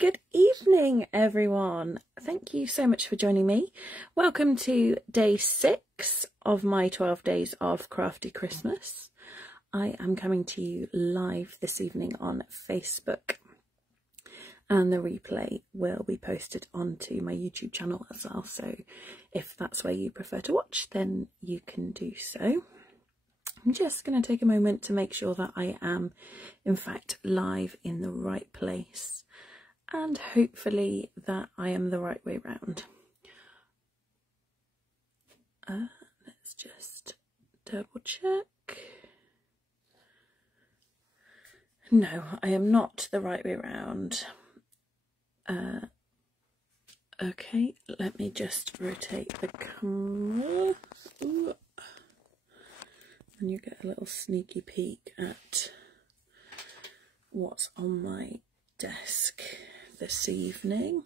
Good evening, everyone. Thank you so much for joining me. Welcome to day 6 of my 12 days of Crafty Christmas. I am coming to you live this evening on Facebook, and the replay will be posted onto my YouTube channel as well. So if that's where you prefer to watch, then you can do so. I'm just going to take a moment to make sure that I am in fact live in the right place, and hopefully that I am the right way round. Let's just double check. No, I am not the right way round. Okay, let me just rotate the camera. Ooh. And you get a little sneaky peek at what's on my desk this evening.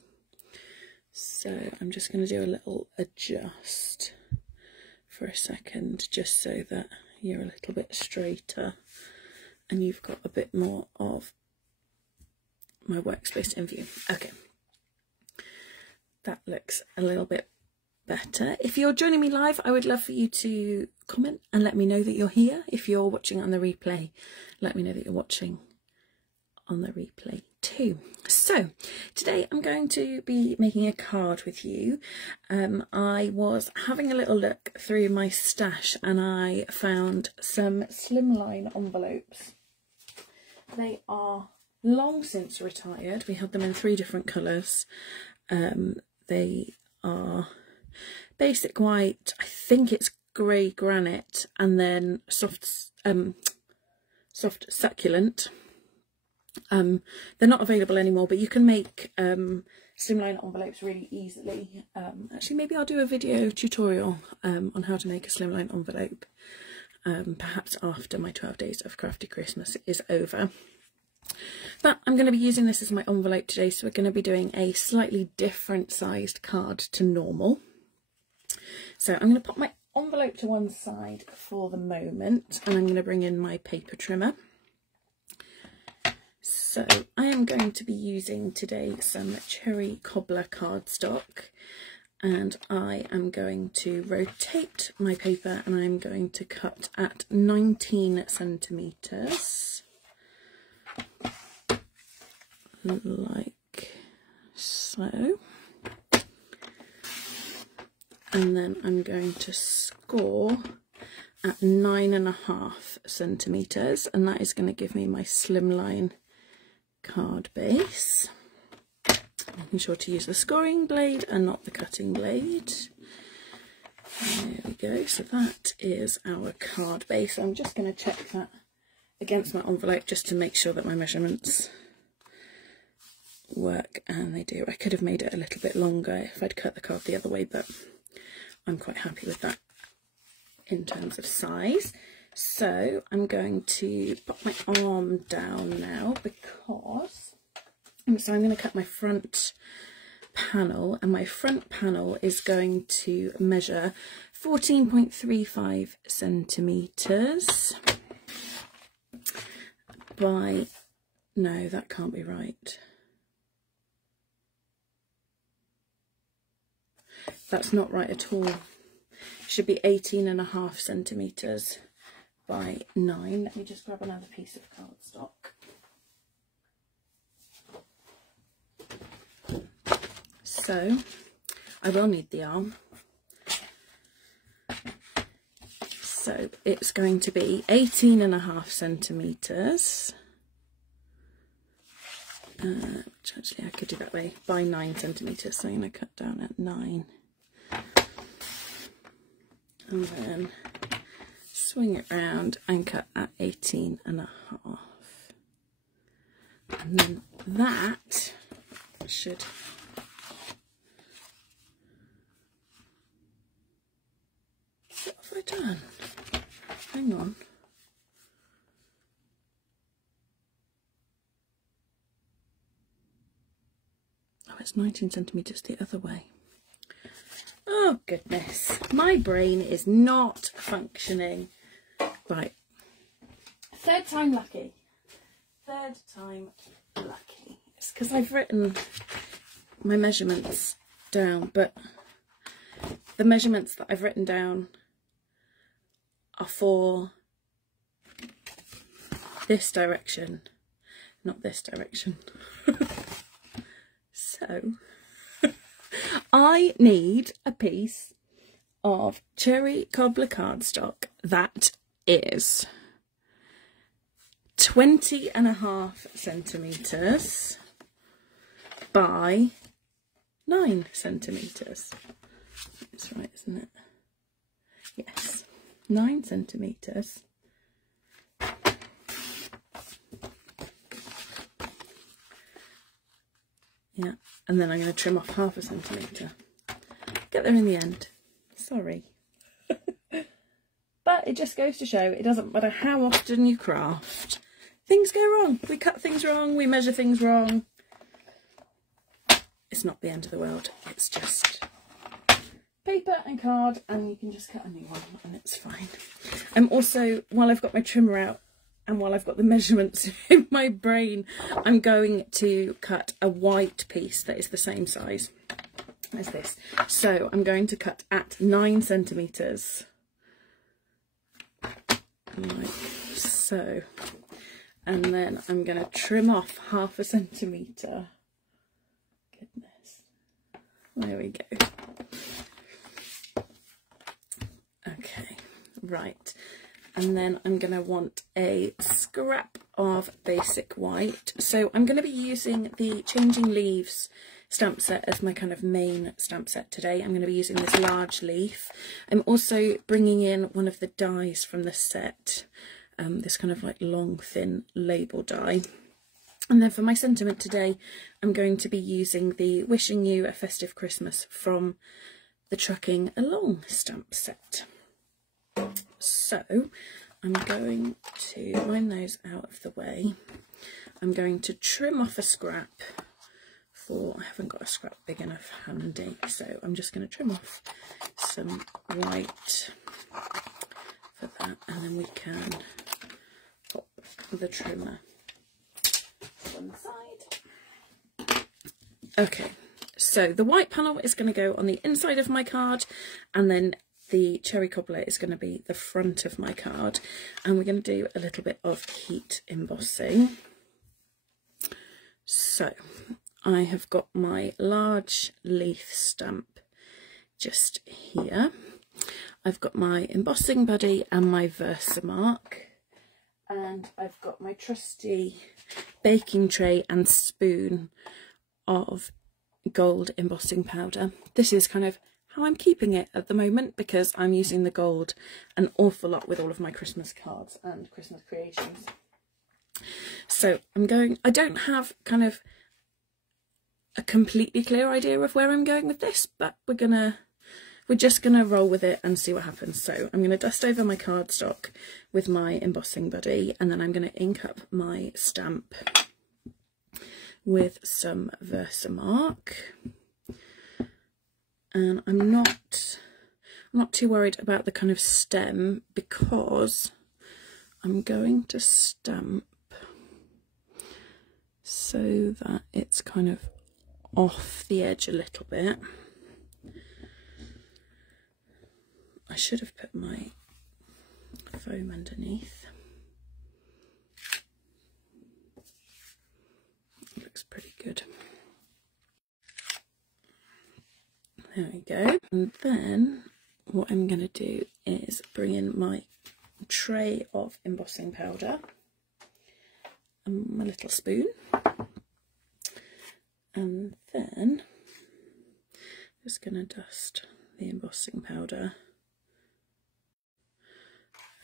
So I'm just going to do a little adjust for a second, just so that you're a little bit straighter and you've got a bit more of my workspace in view. Okay, that looks a little bit better. If you're joining me live, I would love for you to comment and let me know that you're here. If you're watching on the replay, let me know that you're watching on the replay too. So today I'm going to be making a card with you. I was having a little look through my stash and I found some slimline envelopes. They are long since retired. We had them in 3 different colours. They are basic white, I think it's grey granite, and then soft succulent. They're not available anymore, but you can make slimline envelopes really easily. Actually, maybe I'll do a video tutorial on how to make a slimline envelope, perhaps after my 12 days of Crafty Christmas is over. But I'm going to be using this as my envelope today, so we're going to be doing a slightly different sized card to normal. So I'm going to pop my envelope to one side for the moment, and I'm going to bring in my paper trimmer. So I am going to be using today some cherry cobbler cardstock, and I am going to rotate my paper and I'm going to cut at 19 centimetres. Like so, and then I'm going to score at 9.5 centimetres, and that is going to give me my slimline card base. Making sure to use the scoring blade and not the cutting blade. There we go, so that is our card base. I'm just going to check that against my envelope just to make sure that my measurements work, and they do. I could have made it a little bit longer if I'd cut the card the other way, but I'm quite happy with that in terms of size. So I'm going to put my arm down now, because I'm going to cut my front panel, and my front panel is going to measure 14.35 centimetres by, no, that can't be right. That's not right at all. It should be 18.5 centimetres by 9. Let me just grab another piece of cardstock. So I will need the arm. So it's going to be 18.5 centimetres. Which actually I could do that way, by 9 centimetres. So I'm going to cut down at 9. And then swing it around and cut at 18.5. And then that should what have I done? Hang on. Oh, it's 19 centimetres the other way. Oh goodness, my brain is not functioning. Right, third time lucky. Third time lucky. this because I've written my measurements down, but the measurements that I've written down are for this direction, not this direction. So I need a piece of cherry cobbler cardstock that is 20.5 centimetres by 9 centimetres. That's right, isn't it? Yes, 9 centimetres. Yeah, and then I'm going to trim off 0.5 centimetre. Get there in the end. Sorry. But it just goes to show it doesn't matter how often you craft. Things go wrong. We cut things wrong. We measure things wrong. It's not the end of the world. It's just paper and card, and you can just cut a new one and it's fine. Also, while I've got my trimmer out and while I've got the measurements in my brain, I'm going to cut a white piece that is the same size as this. So I'm going to cut at 9 centimetres. Like so. And then I'm going to trim off 0.5 centimetre. Goodness. There we go. Okay, right. And then I'm going to want a scrap of basic white. So I'm going to be using the Changing Leaves stamp set as my kind of main stamp set today. I'm going to be using this large leaf. I'm also bringing in one of the dies from the set, this kind of like long thin label die. And then for my sentiment today, I'm going to be using the Wishing You a Festive Christmas from the Trucking Along stamp set. So I'm going to line those out of the way. I'm going to trim off a scrap for, I haven't got a scrap big enough handy, so I'm just going to trim off some white for that, and then we can pop the trimmer to one side. Okay, so the white panel is going to go on the inside of my card, and then the cherry cobbler is going to be the front of my card, and we're going to do a little bit of heat embossing. So I have got my large leaf stamp just here. I've got my embossing buddy and my Versamark, and I've got my trusty baking tray and spoon of gold embossing powder. This is kind of how I'm keeping it at the moment because I'm using the gold an awful lot with all of my Christmas cards and Christmas creations. So I don't have kind of a completely clear idea of where I'm going with this, but we're just gonna roll with it and see what happens. So I'm gonna dust over my cardstock with my embossing buddy, and then I'm gonna ink up my stamp with some Versamark. And I'm not too worried about the kind of stem because I'm going to stamp so that it's kind of off the edge a little bit. I should have put my foam underneath. It looks pretty good. There we go. And then what I'm going to do is bring in my tray of embossing powder and my little spoon, and then just going to dust the embossing powder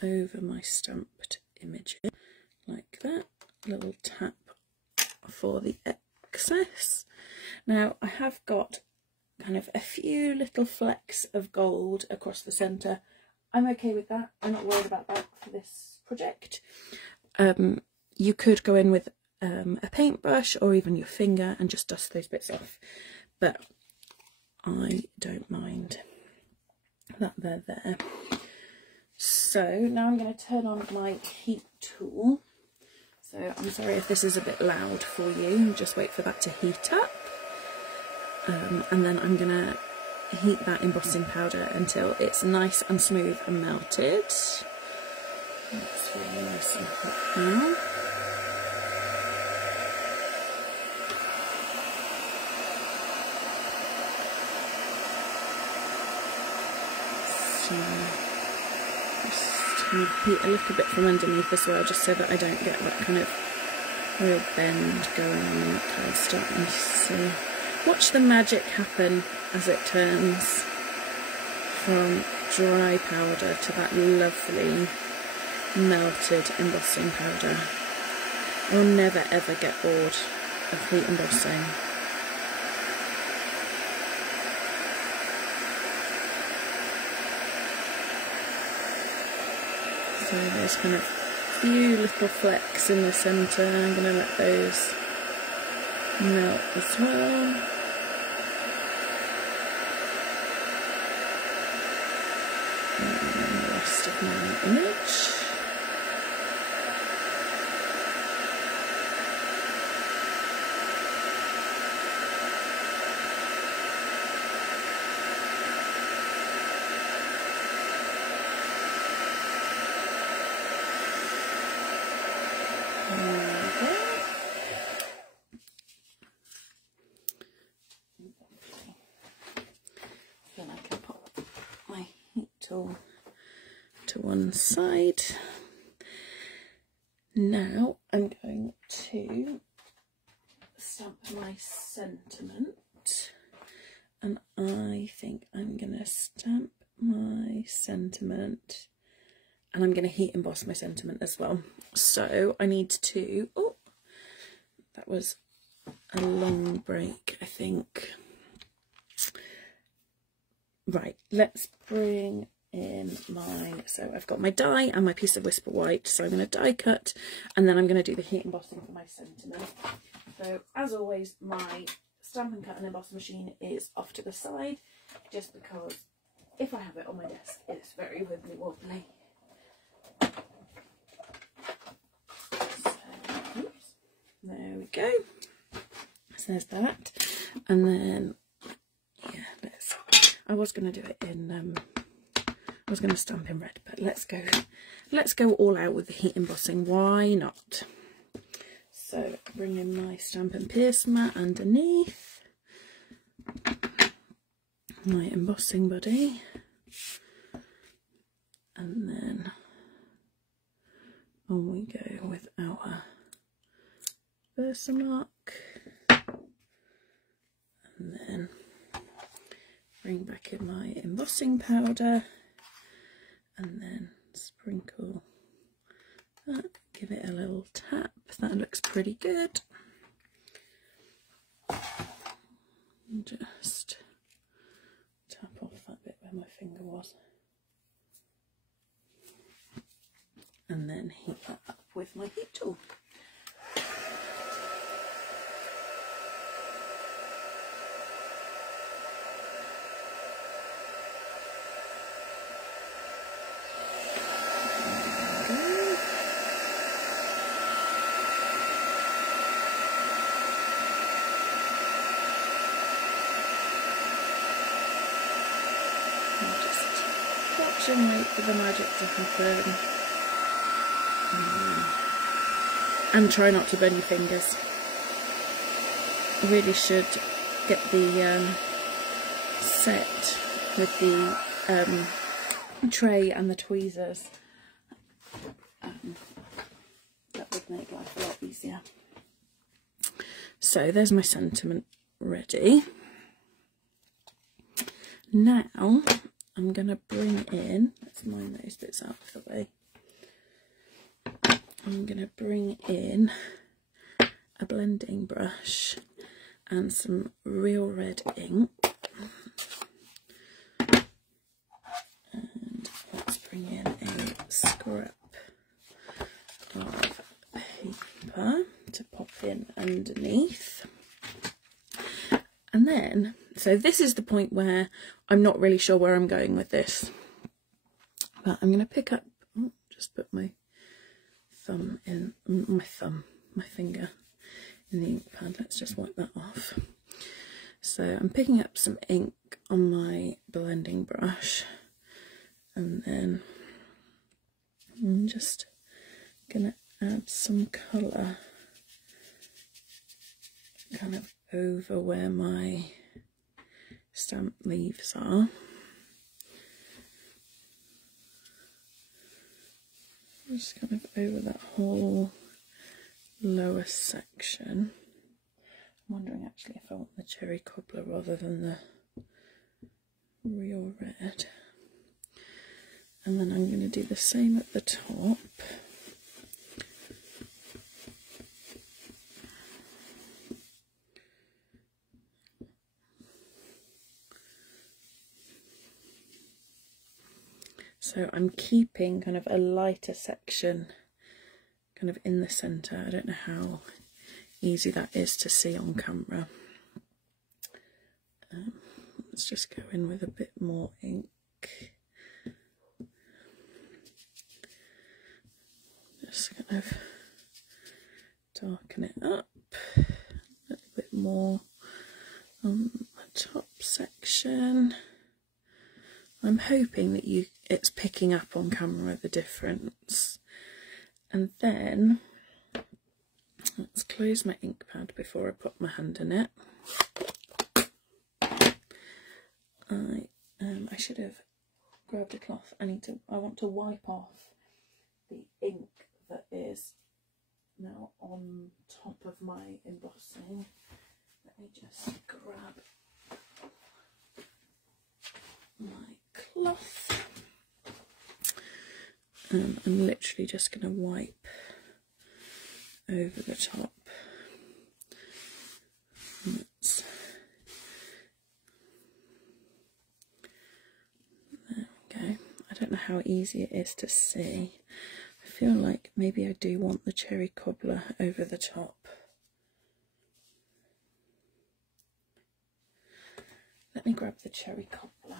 over my stamped images like that. A little tap for the excess. Now I have got kind of a few little flecks of gold across the centre. I'm okay with that. I'm not worried about that for this project. You could go in with a paintbrush or even your finger and just dust those bits off, but I don't mind that they're there. So now I'm going to turn on my heat tool So I'm sorry if this is a bit loud for you, just wait for that to heat up. And then I'm going to heat that embossing powder until it's nice and smooth and melted. That's really nice and hot now. So just kind of heat a little bit from underneath as well, just so that I don't get that kind of real bend going on and that kind of stuff. And so watch the magic happen as it turns from dry powder to that lovely melted embossing powder. You'll never ever get bored of heat embossing. So there's kind of few little flecks in the centre. I'm going to let those melt as well. And then the rest of my image. Then I can pop my heat tool to one side. Now I'm going to stamp my sentiment, and I think I'm going to stamp my sentiment, and I'm going to heat emboss my sentiment as well. So I need to, oh, that was a long break, I think. Right, let's bring in my, so I've got my die and my piece of Whisper White, so I'm going to die cut, and then I'm going to do the heat embossing for my sentiment. So as always, my Stampin' Cut and Emboss machine is off to the side, just because if I have it on my desk, it's very wibbly wobbly. So, oops, there we go. So there's that, and then yeah, I was going to do it in I was going to stamp in red, but let's go all out with the heat embossing, why not? So bring in my Stampin' Pierce mat underneath my embossing buddy, and then on we go with our Versamark, and then bring back in my embossing powder, and then sprinkle that, give it a little tap. That looks pretty good. Just tap off that bit where my finger was, and then heat that up with my heat tool. And wait for the magic to happen, and try not to burn your fingers. You really should get the set with the tray and the tweezers. That would make life a lot easier. So there's my sentiment ready. Now I'm going to bring in, let's mine those bits out of the way. I'm going to bring in a blending brush and some real red ink. And let's bring in a scrap of paper to pop in underneath. And then, so this is the point where I'm not really sure where I'm going with this, but I'm going to pick up, oh, just put my my finger in the ink pad. Let's just wipe that off. So I'm picking up some ink on my blending brush, and then I'm just gonna add some colour kind of over where my stamp leaves are. Just kind of over that whole lower section. I'm wondering actually if I want the cherry cobbler rather than the real red. And then I'm going to do the same at the top. So I'm keeping kind of a lighter section kind of in the centre. I don't know how easy that is to see on camera. Let's just go in with a bit more ink. Just kind of darken it up a little bit more on the top section. I'm hoping that it's picking up on camera the difference. And then let's close my ink pad before I put my hand in it. I should have grabbed a cloth. I want to wipe off the ink that is now on top of my embossing. Let me just grab my cloth. I'm literally just going to wipe over the top. There we go. I don't know how easy it is to see. I feel like maybe I do want the cherry cobbler over the top. Let me grab the cherry cobbler.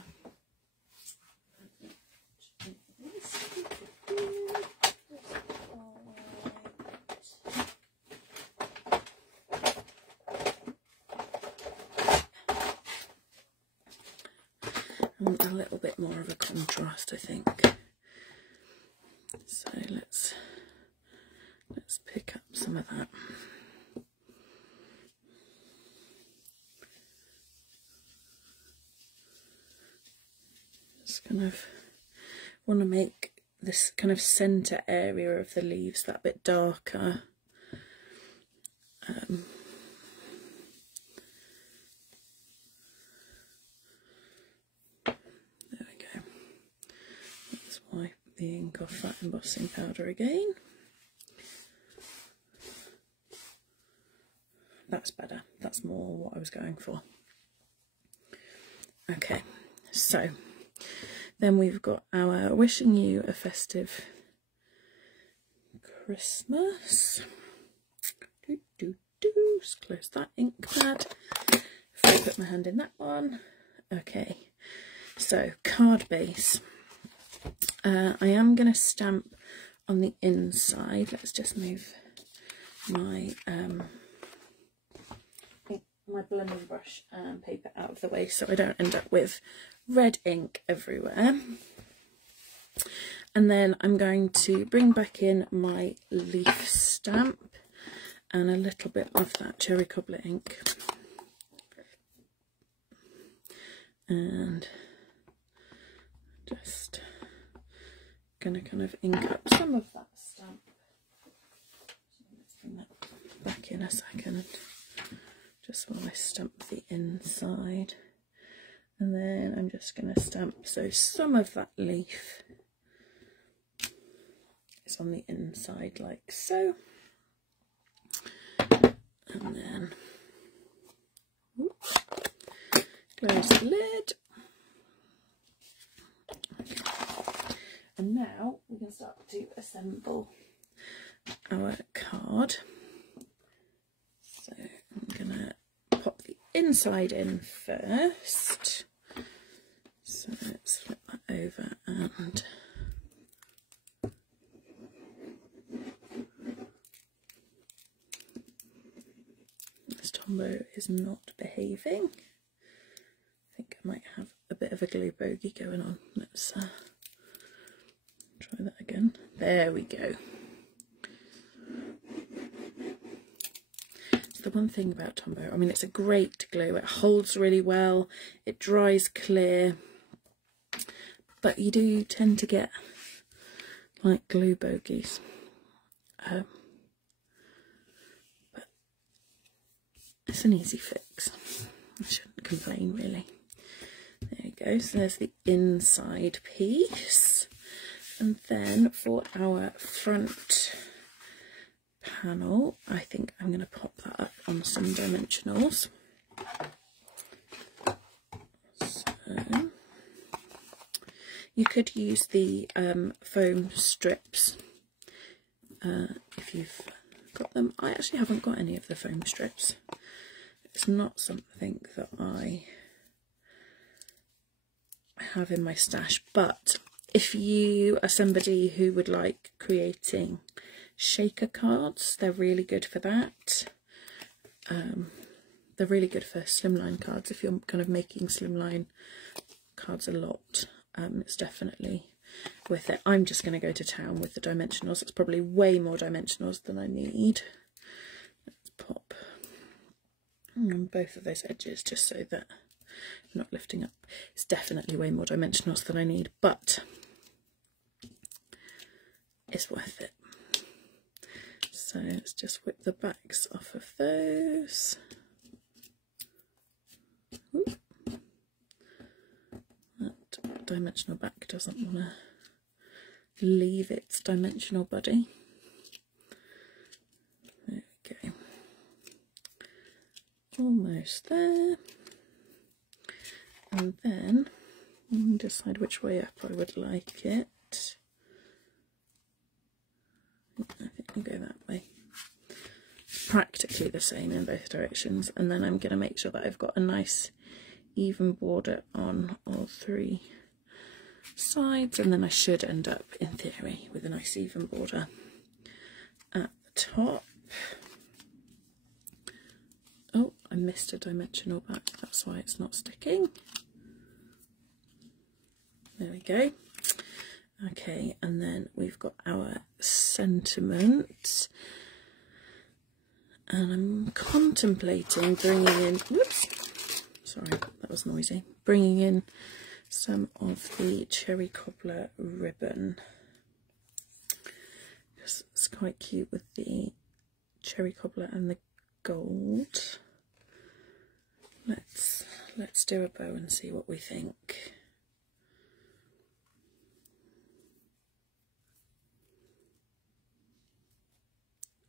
I want a little bit more of a contrast, I think. So let's pick up some of that. Just kind of want to make this kind of centre area of the leaves that bit darker. There we go. Let's wipe the ink off that embossing powder again. That's better. That's more what I was going for. Okay, so then we've got our wishing you a festive Christmas. Just close that ink pad before I put my hand in that one. Okay, so card base. I am going to stamp on the inside. Let's just move my my blending brush and paper out of the way so I don't end up with red ink everywhere. And then I'm going to bring back in my leaf stamp and a little bit of that cherry cobbler ink, and just gonna kind of ink up some of that stamp. Let's bring that back in a second, just while I stamp the inside. And then I'm just going to stamp, so some of that leaf is on the inside like so. And then close the lid. Okay. And now we can start to assemble our card. So I'm going to pop the inside in first. So let's flip that over and Tombow is not behaving. I think I might have a bit of a glue bogey going on. Let's try that again. There we go. So the one thing about Tombow, I mean, it's a great glue. It holds really well. It dries clear. But you do tend to get like glue bogeys. But it's an easy fix. I shouldn't complain really. There you go. So there's the inside piece. And then for our front panel, I think I'm going to pop that up on some dimensionals. So you could use the foam strips if you've got them. I actually haven't got any of the foam strips. It's not something that I have in my stash, but if you are somebody who would like creating shaker cards, they're really good for that. They're really good for slimline cards if you're kind of making slimline cards a lot. It's definitely worth it. I'm just going to go to town with the dimensionals. It's probably way more dimensionals than I need. Let's pop on both of those edges just so that I'm not lifting up. It's definitely way more dimensionals than I need, but it's worth it. So let's just whip the backs off of those. Ooh. That dimensional back doesn't want to leave its dimensional body. There we go. Almost there. And then decide which way up I would like it. I think we'll go that way. Practically the same in both directions, and then I'm going to make sure that I've got a nice even border on all three sides, and then I should end up in theory with a nice even border at the top. Oh, I missed a dimensional back, that's why it's not sticking. There we go. Okay, and then we've got our sentiment, and I'm contemplating bringing in, whoops, sorry, that was noisy, bringing in some of the cherry cobbler ribbon, because it's quite cute with the cherry cobbler and the gold. Let's do a bow and see what we think.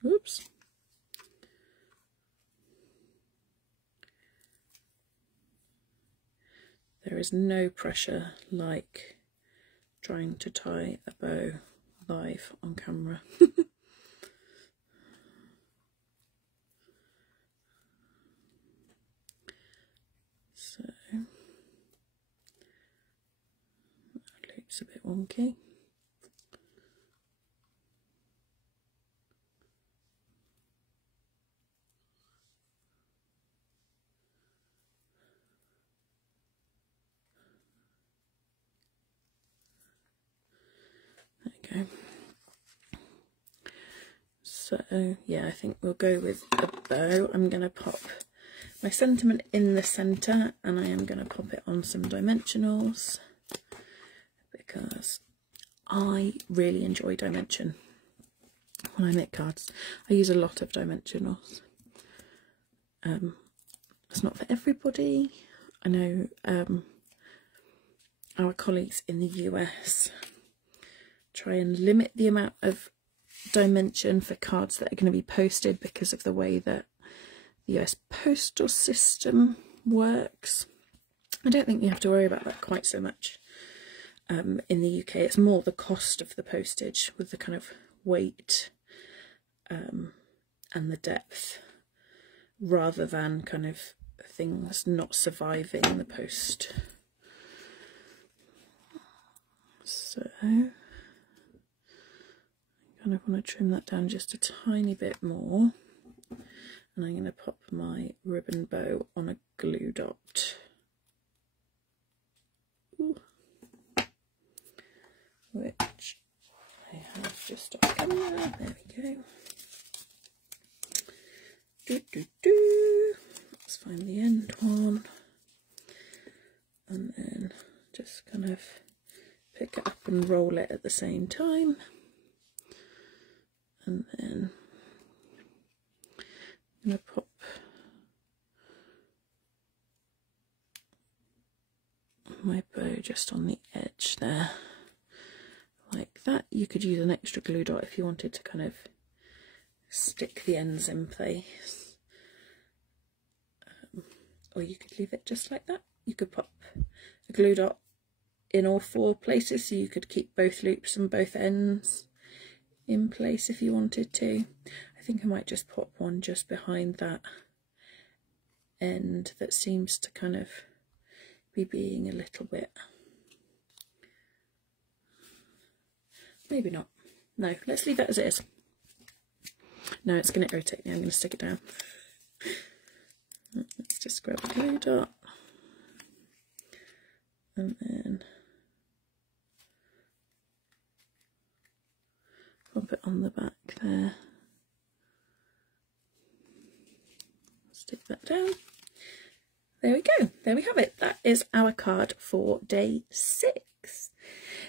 Oops. There is no pressure like trying to tie a bow live on camera. So that looks a bit wonky. There we go. So yeah, I think we'll go with a bow. I'm going to pop my sentiment in the centre, and I am going to pop it on some dimensionals because I really enjoy dimension when I make cards. I use a lot of dimensionals. It's not for everybody. I know our colleagues in the US try and limit the amount of dimension for cards that are going to be posted because of the way that the US postal system works. I don't think you have to worry about that quite so much in the UK. It's more the cost of the postage with the kind of weight and the depth, rather than kind of things not surviving the post. So I kind of want to trim that down just a tiny bit more. and I'm going to pop my ribbon bow on a glue dot. Ooh. Which I have just off camera. There we go. Let's find the end one, and then just kind of pick it up and roll it at the same time, and then I'm going to pop my bow just on the edge there, like that. You could use an extra glue dot if you wanted to kind of stick the ends in place, or you could leave it just like that. You could pop a glue dot in all 4 places, so you could keep both loops and both ends in place if you wanted to. I think I might just pop one just behind that end that seems to kind of be being a little bit, maybe not. No, let's leave it as it is. No, it's going to irritate me. I'm going to stick it down. Let's just grab a glue dot and then pop it on the back there. Stick that down. There we go. There we have it. That is our card for day 6.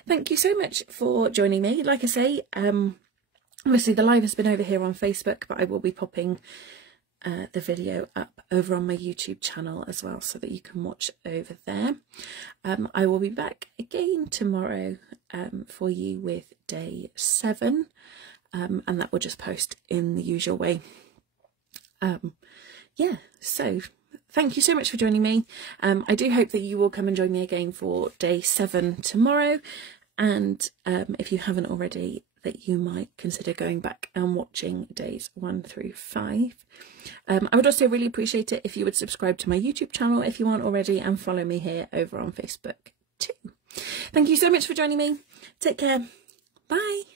Thank you so much for joining me. Like I say, obviously the live has been over here on Facebook, but I will be popping the video up over on my YouTube channel as well, so that you can watch over there. I will be back again tomorrow for you with day 7, and that will just post in the usual way. Yeah, so thank you so much for joining me. I do hope that you will come and join me again for day 7 tomorrow, and if you haven't already, that you might consider going back and watching days 1 through 5. I would also really appreciate it if you would subscribe to my YouTube channel if you aren't already, and follow me here over on Facebook too. Thank you so much for joining me. Take care. Bye.